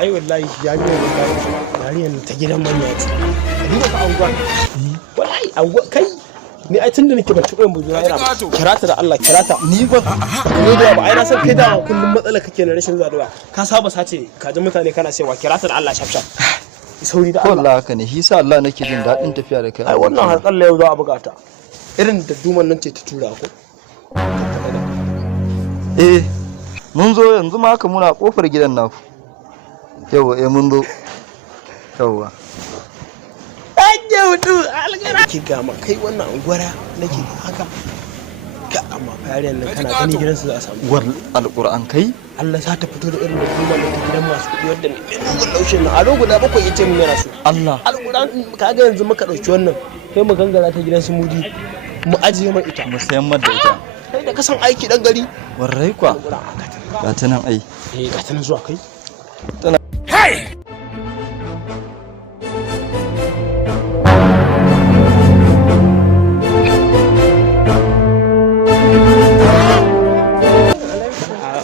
ai wallahi yariyar ta gidan manya ce ni ba fa anguwa wallahi anguwa kai ni ai tunda nake ban taɓa yin bujura ina kirata da Allah kirata ni ba ne da ba ai na san kai da kullum matsala kake na rashin zaduwa ka saba sace kajin mutane kana cewa kirata da Allah shafshaf sauri da Allah wallahi haka ne shi sa Allah nake jin daɗin tafiya da kai ai wannan har kalla yau za a buga ta irin da duman nan ce ta tura ko mun zo yanzu ma haka muna kofar gidan naku yawa mun zo yawa ake hudu algara ki gama kai wannan angwara nake haka ka amma fariyar nan kana gani gidansu za a samu war alquran kai Allah za ta fito da irin da kuma da ta gidan masu kudi wanda ne mugun laushin nan a alo guda bakwai yace mun yana so Allah alquran kaga yanzu muka dauki wannan kai mu gangara ta gidan su mudi mu ajiye mai ita mu sayan mar da ita kai da kasan aiki dan gari warrai kwa ga ta nan ai ga ta nan zuwa kai Hey!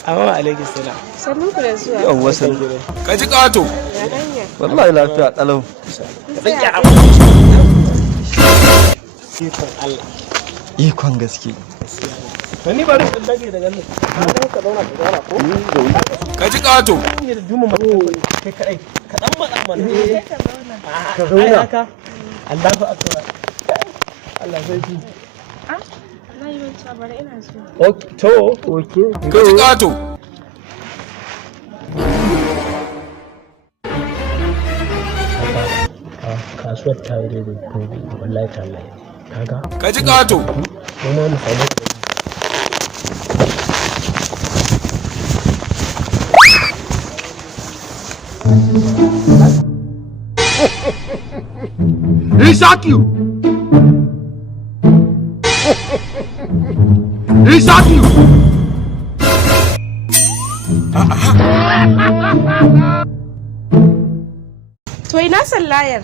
Amma alaikum salam. Sannun ku da zuwa. yawwa san Ka ji ƙato. Ya hanya. wallahi lafiya kalau Dan kyara. Ikon Allah. ikon gaske Ni bari in dage daga nan. Ka zauna ka zauna ko? Ka ji ƙato. Ni da duma mutum kai kadai. Ka dan matsa mana. Ka Zauna. Allahu akbar. Allah sai ki. Na yi wancan bari ina so. To, okay. Ka ji ƙato. Kasuwar ta yi daidai wallahi ta Allah. Kaga? Ka ji ƙato. Mu ma mu samu He shot you. He shot you. To ina sallayar.